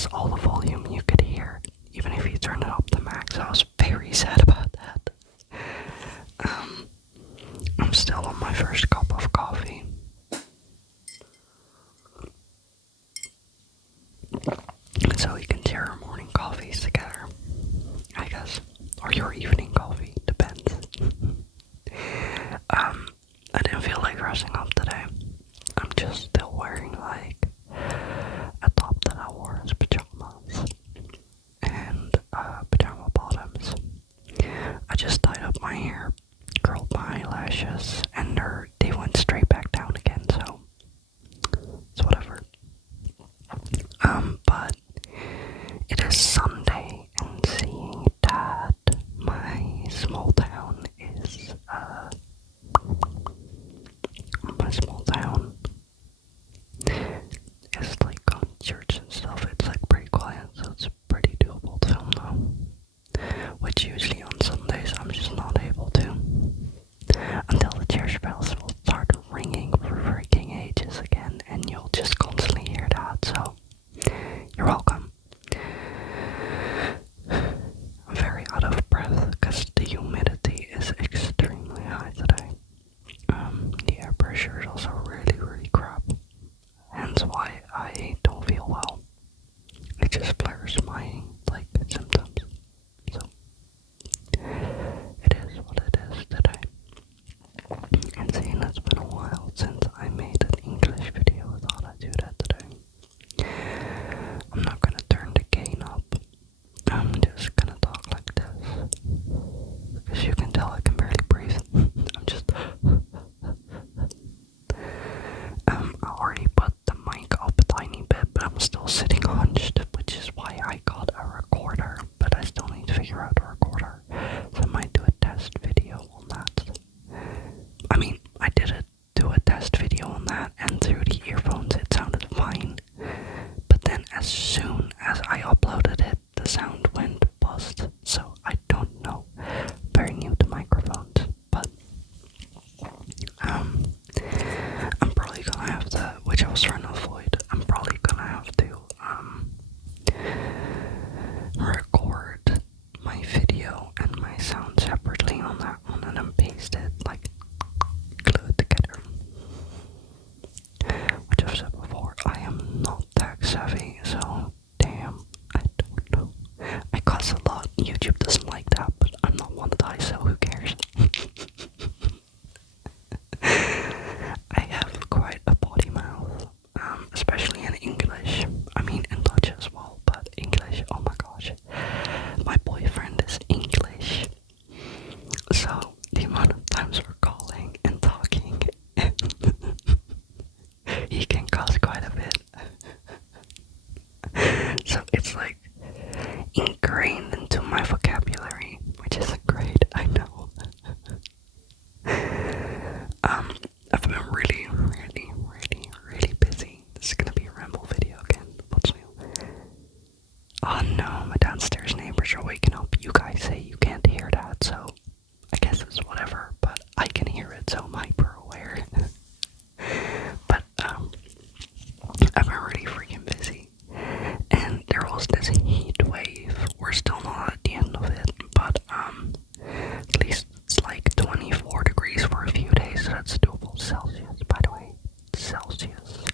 was all the volume you could hear, even if you turned it up to max. I was very sad about that. I'm still on my first cup of coffee. So we can share our morning coffees together, I guess. Or your evening coffee, depends. I didn't feel like dressing up today. I'm just still wearing like a top that I wore as pajamas and pajama bottoms. I just tied up my hair, curled my eyelashes, and they went straight back down again, so it's whatever. But it is Sunday, and seeing that my small town is like on church and stuff. It's like pretty quiet, so it's pretty doable to film though. Which usually on Sundays I'm just not able to. Until the church bells will start ringing for freaking ages again, and you'll just constantly hear that, so you're welcome. I'm very out of breath because the humidity is extremely high today. The air pressure is also really crap, hence why I don't feel well. It just blurs my symptoms, so it is what it is today. And seeing it's been a while since I made an English video, I thought I'd do that today. I'm not gonna turn the gain up. I'm just gonna talk like this, because you can tell I can barely breathe. I'm just I already put the mic up a tiny bit, but I'm still sitting hunched, which is why I got a recorder, but I still need to figure out a recorder, so I might do a test video on that. I mean, I did do a test video on that, and through the earphones it sounded fine, but then as soon as I uploaded it, the sound went bust, so I don't know. Very new to microphones, but I'm probably gonna have to, which I was trying to avoid, I'm probably gonna have to record my video and my sound separately on that one and then paste it, glue it together. Which I've said before, I am not tech savvy, so damn, I don't know. I cuss a lot, YouTube doesn't like that, but I'm not one to die, so who cares? I have quite a potty mouth, especially in English. I mean in Dutch as well, but English, oh my gosh. My boyfriend is English, so the amount of times we're calling and talking, he can cuss quite a bit. So it's like ingrained into my vocabulary, which isn't great, I know. I've been really busy. This is gonna be a ramble video again. What's new? Oh no, my downstairs neighbors are waking up. You guys say you can't hear that, so I guess it's whatever, but I can hear it, so I'm hyper aware. But I've been really freaking busy, and there was this heat wave. We're still not at the end of it, but at least it's like 24 degrees for a few days, so that's doable. Celsius, by the way. Celsius.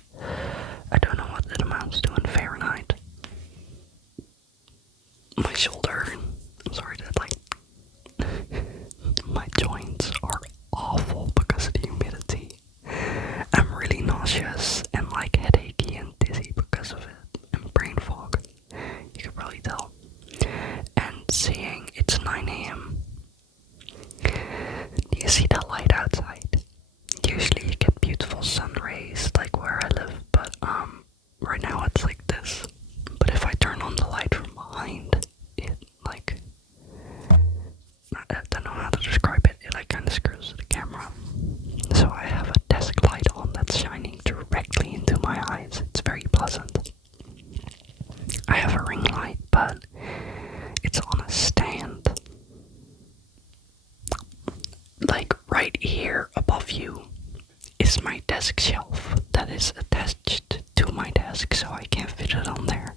I don't know what it amounts to in Fahrenheit. My shoulder, I'm sorry that my joints are awful because of the humidity. I'm really nauseous and headachy and dizzy because of it, and brain fog. You can probably tell. And seeing it's 9 a.m. Do you see that light outside? Usually you get beautiful sun rays where I live, but right now it's like this. But if I turn on the light from behind, it I don't know how to describe it. It kind of screws the camera. So I have a desk light on that's shining directly into my eyes. It's very pleasant. I have a ring light, but it's on a stand. Right here above you is my desk shelf that is attached to my desk, so I can't fit it on there.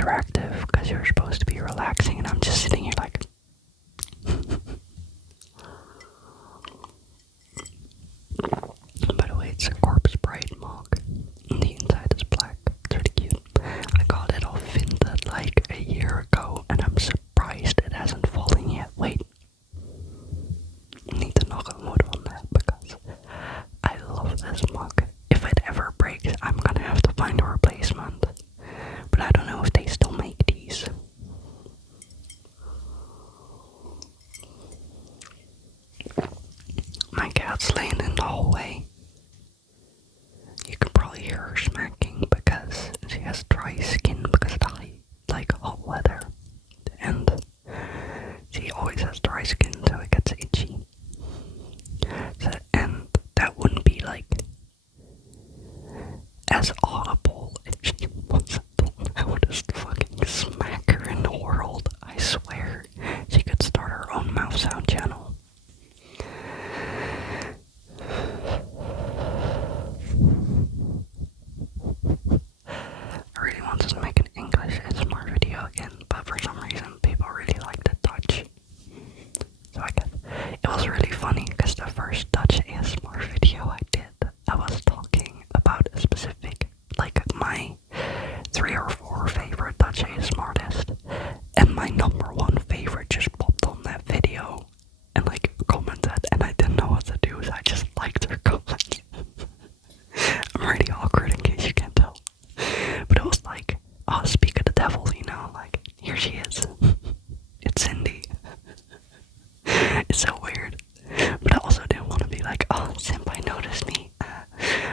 interactive because you're supposed to be relaxing, and I'm just sitting here like. By the way, it's a Corpse Bride mug, and the inside is black. It's really cute. I got it off Vinted like a year ago, and I'm surprised it hasn't fallen yet. Wait, I need to knock on wood on that because I love this mug. If it ever breaks, I'm gonna have to find a replacement. But I don't know if they still make these. My cat's laying in the hallway. You can probably hear her smacking because she has dry skin because of the hot weather. And she always has dry skin, so it gets itchy. So, and that wouldn't be like as audible if she wasn't. I would just fucking smack her in the world. I swear. She could start her own mouth sound channel. I really wanted to make an English ASMR video again, but for some reason people really like the Dutch. So I guess it was really funny because the first Dutch ASMR video I did, I was talking about a specific, like my 3 or 4 favorite Dutch ASMR artists, and my number 1 favorite just popped on that video and like commented, and I didn't know what to do, so I just liked her comments. I'm really awkward in case you can't tell. But it was like, oh, speak of the devil, you know, like, here she is. It's Cindy. It's so weird. But I also didn't want to be like, oh, Senpai noticed me.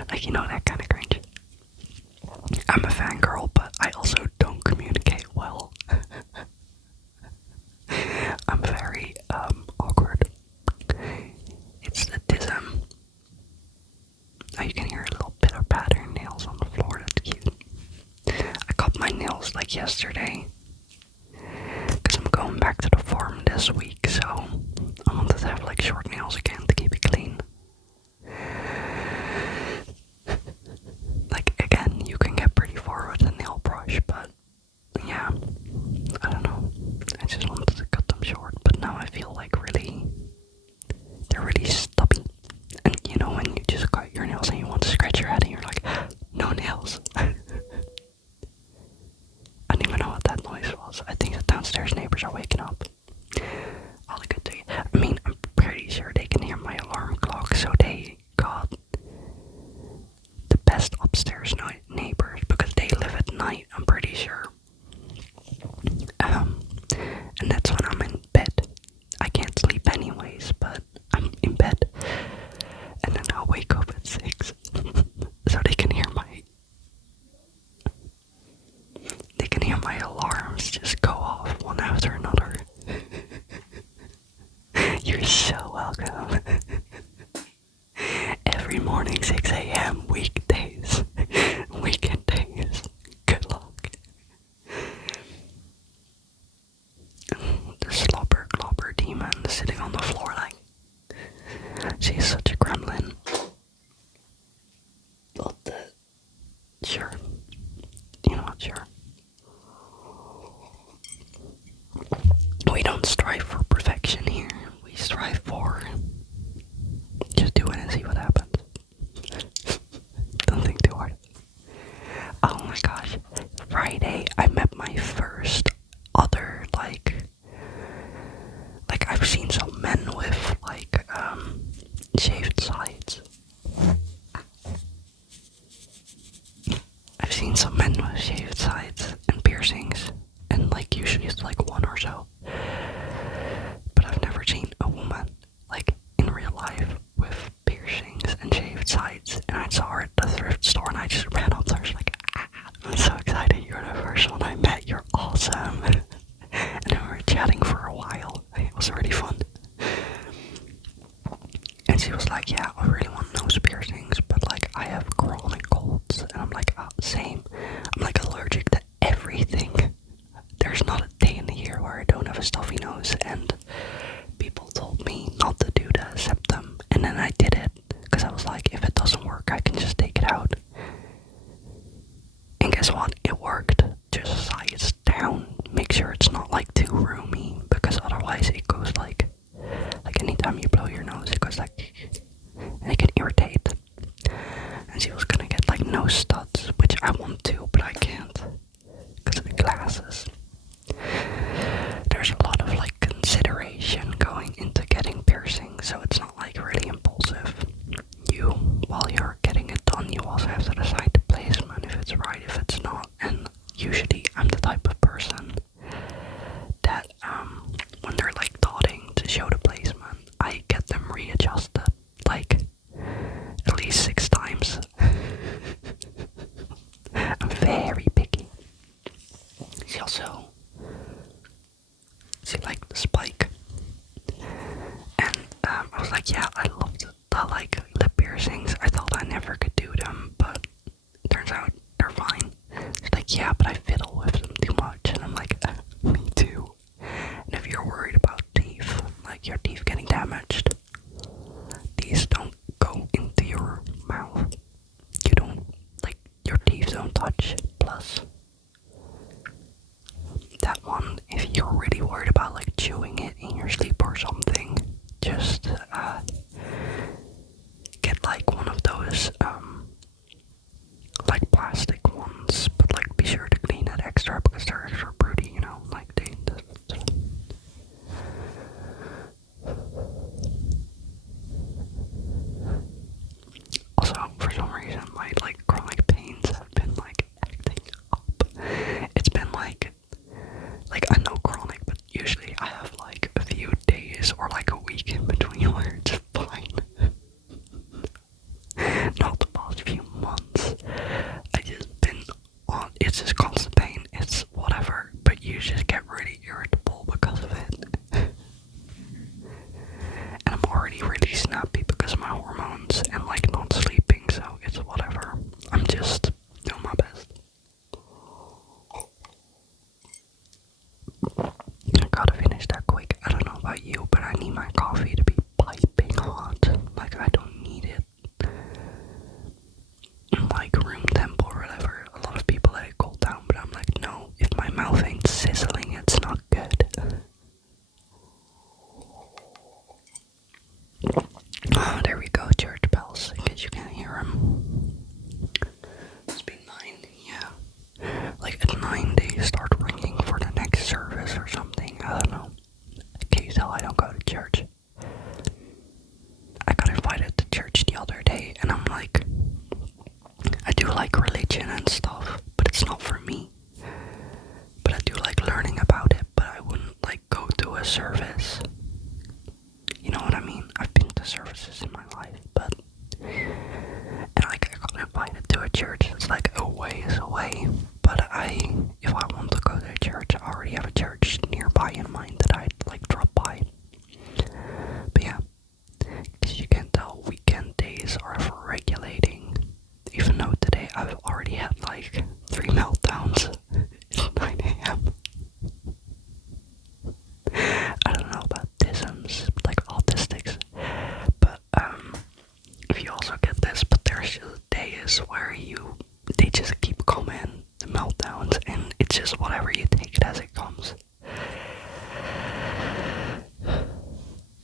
Like, you know, that kind of cringe. I'm a fangirl, but I also don't communicate well. I'm very, awkward. It's the tism. Oh, you can hear a little pitter patter nails on the floor. That's cute. I cut my nails like yesterday because I'm going back to the farm this week, so I wanted to have like short nails again to keep it clean. Like, again, you can get pretty far with a nail brush, but yeah, I don't know. I just wanted to cut them short, but now I feel like they're really stubby. And you know when you just cut your nails and you want to scratch your head and you're like, no nails. I don't even know what that noise was. I think the downstairs neighbors are waking up. All I could do. I mean, I'm pretty sure they can hear my alarm clock, so they got the best upstairs neighbors because they live at night, I'm pretty sure. And that's when I'm in bed. I can't sleep anyways, but I'm in bed. And then I'll wake up at 6. So they can hear my alarms just go off one after another. You're so welcome. Every morning 6 a.m. weekdays. Weekend days. Good luck. The slobber globber demon sitting on the floor like, she's such a gremlin. But sure. You know what, sure. We don't strive for perfection here. We strive for just do it and see what happens. Don't think too hard. Oh my gosh. Friday I met my first other like I've seen some men with shaved sides. I've seen some men with shaved sides and piercings, and like usually it's like 1 or so. But I've never seen a woman like in real life with piercings and shaved sides. And I saw her at the thrift store and I just ran up to her. I was like, I'm so excited, you're the first one I met, you're awesome. And then we were chatting for a while. It was really fun. And she was like, yeah, I really want nose piercings, but like I have chronic colds. And I'm like, oh, same. I'm like allergic to everything. There's not a day in the year where I don't have a stuffy nose, and people told me not to do the septum, and then I did it because I was like, if it doesn't work I can just take it out. And guess what, it worked. Just sure it's not like too roomy, because otherwise it goes like anytime you blow your nose, it goes like, and it can irritate. And she was gonna get like nose studs, which I want to, but I can't because of the glasses. There's a lot of like consideration going into getting piercing, so it's not like really impulsive. While you're getting it done, you also have to decide the placement, if it's right, if it's not. And usually I'm the type of person that when they're like dotting to show the placement, I get them readjusted like at least 6 times. I'm very picky. She liked the spike, and I was like, yeah, I love the like lip piercings. I thought I never could do them, but turns out they're fine. She's like, yeah, but I fiddle with them too much, and I'm like, me too. And if you're worried about teeth, like your teeth getting damaged, these don't go into your mouth. You don't, like, your teeth don't touch. Plus, that one, if you're really worried about like chewing it in your sleep or something, just get like one of those like plastic ones, but like be sure to clean it extra because they're extra pretty, you know, like also, for some reason, my like chronic pains have been like acting up. It's been like I know chronic, but usually I have like a few days or like a week in between where it's fine. Not the past few months. I just been on, it's just constant pain, it's whatever, but you just get really irritable because of it. And I'm already really snappy because of my hormones and like not sleeping, so it's whatever. I'm just doing my best. I gotta finish that quick. I don't know about you, but I need my coffee to be piping hot. Like, I don't need it like room temp or whatever. A lot of people let it cool down, but I'm like, no, if my mouth ain't sizzling, it's not good. Oh, there we go, church bells, in case you can't hear them. It's been 9, yeah. Like at 9 they start ringing for the next service or something, I don't know. Can you tell I don't go to church? I got invited to church the other day, and I'm like, I do like religion and stuff, but it's not for me. But I do like learning about it, but I wouldn't like go to a service. You know what I mean? I've been to services in my life, but and like I got invited to a church that's like a ways away. But if I want to go to a church, I already have a church nearby in mind that I'd like drop by. But yeah, as you can tell, weekend days are for regulating. Even though today I've already had like 3 meltdowns. It's 9 AM. I don't know about autisms, like autistics, but if you also get this, but there's just days where they just keep coming, the meltdowns, and it's just whatever, you take it as it comes.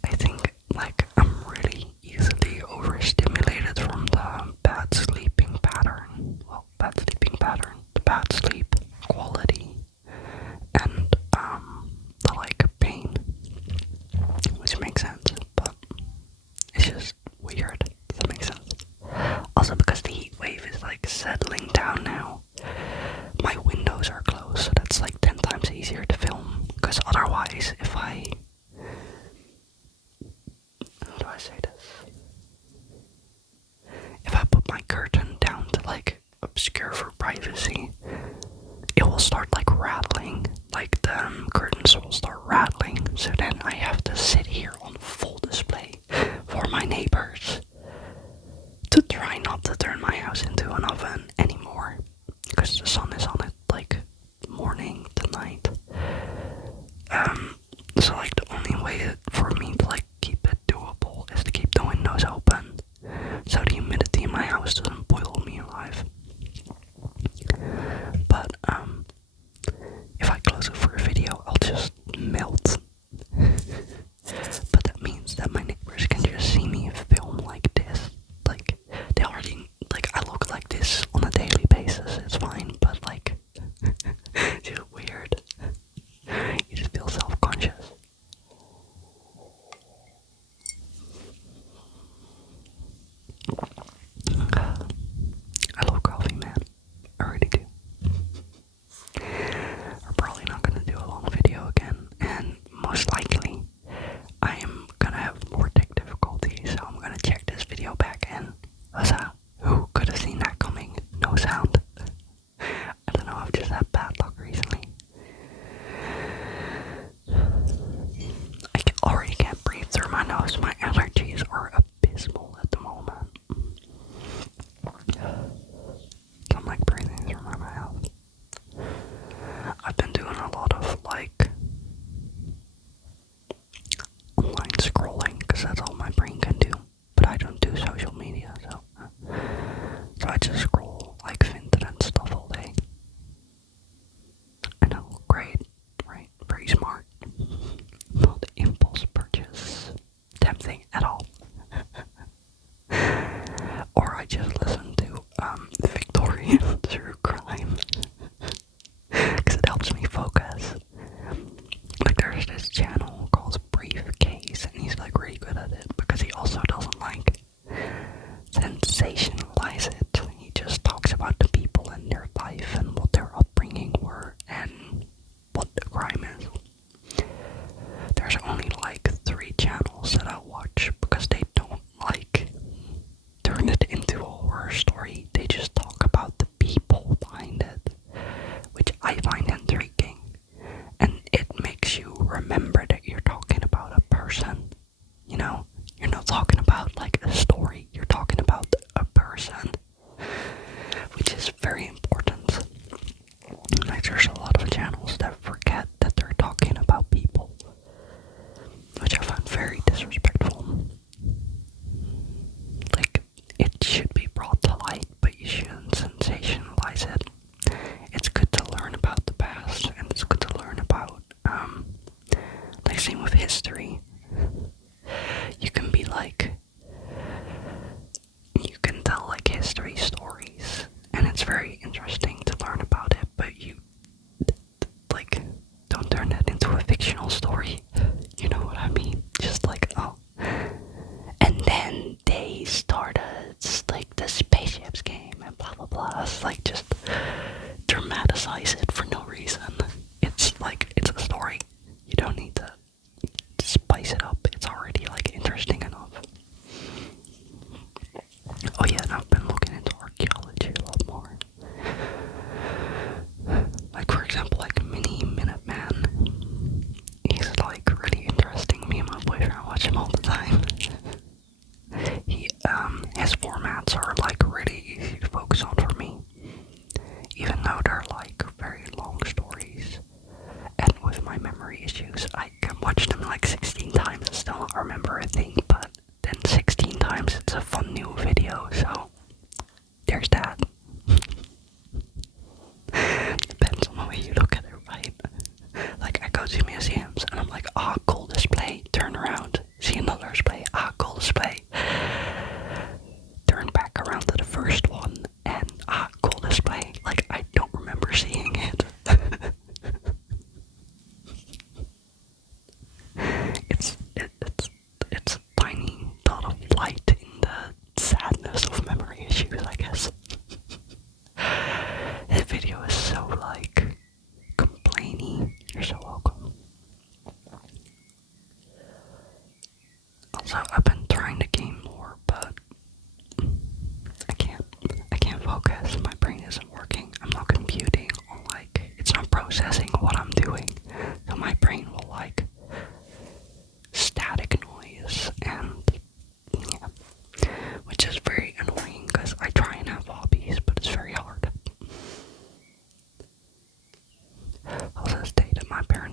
I think like I'm really easily overstimulated from the bad sleeping pattern. Well, the bad sleep quality, and the like pain, which makes sense, but it's just weird. Does that make sense? Also, because the heat wave is like settling down now, my windows are closed, so that's like 10 times easier to film. Because otherwise, how do I say this? If I put my curtain down to like obscure for privacy, it will start like rattling, like the curtains will start rattling, so then I have to sit here on full display for my neighbors to try not to turn my house into an oven anymore, because the sun is on it like morning to night. So like the only way for me to like keep it doable is to keep the windows open, so the humidity in my house doesn't boil me alive. But if I close it for a video, video, I'll just melt. But that means that my neighbors can just see me film like this. Like, they already, like, I look like this on a daily basis, it's fine, but like, it's just weird. You just feel self-conscious. I love coffee, man. I really do. We're probably not gonna do a long video again, and most likely I am gonna have more tech difficulties, so I'm gonna check this video back in. Huzzah! Who could have seen that coming? No sound. I don't know, I've just had bad luck recently. Already can't breathe through my nose. My allergies are abysmal at the moment. So I'm like breathing through my mouth. I've been doing a lot of like online scrolling because that's all my brain can do. But I don't do social media, so I just scroll like Vinted and stuff all day. I know, great, right? Very smart. Not impulse purchase tempting at all. Or I just listen to Victorian true crime because it helps me focus. Like there's this channel called Briefcase, and he's like really good at it because he also doesn't like sensationalize it. He just talks about the people in their life and what their upbringing were and what the crime is. There's only like 3 channels that I watch because they don't like turn it into a horror story. They just talk about the people behind it, which I find intriguing. And it makes you remember that you're talking about a person. You know, you're not talking about like a story, you're talking about a person, which is very important. Like there's a lot of channels that forget that they're talking about people, which I find very disrespectful. Like, it should be brought to light, but you shouldn't sensationalize it. It's good to learn about the past, and it's good to learn about, like same with history. You can be like, you can tell like history stories, and it's very interesting to learn about it, but you, like, don't turn that into a fictional story. You know what I mean? Just like, oh. And then they started, like, the spaceships game and blah blah blah. It's like, just dramatize it for no reason. It's like, it's a story. You don't need to spice it up. It's already, like, interesting enough. Oh yeah, and I've been looking into archaeology a lot more. Like, for example, like Minuteman. He's like really interesting. Me and my boyfriend watch him all the time. His formats are like really easy to focus on for me, even though they're like very long stories. And with my memory issues, I can watch them like 16 times and still not remember a thing. But then 16 times it's a fun new video, so there's that. Depends on the way you look at it, right? Like, I go to museums and I'm like, ah, cool display, turn around, see another display, ah, cool display, turn back around to the first one, and ah, cool display. Like, I don't remember seeing it. It's a tiny dot of light in the sadness of memory issues, I guess. This video is so like complainy. You're so welcome. Also, I've been trying to game more, but I can't focus. My brain isn't working. I'm not computing, or like, it's not processing what I'm doing. So my brain will like static noise, and yeah, which is very annoying because I try and have hobbies, but it's very hard. Also stayed at my parents'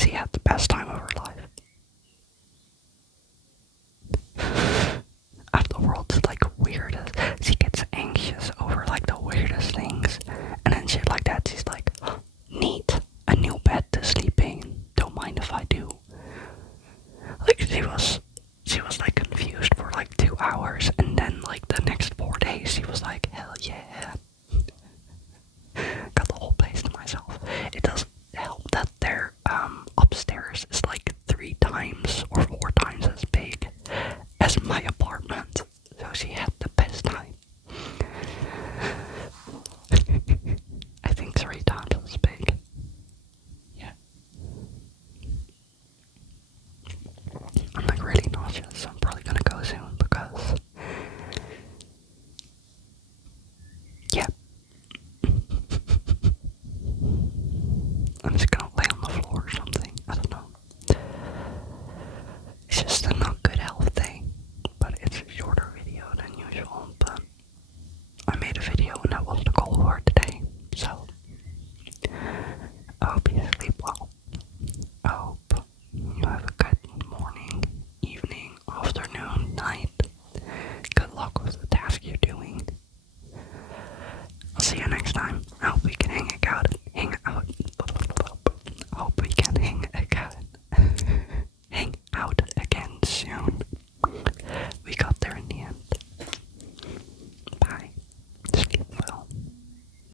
Nancy had the best time of her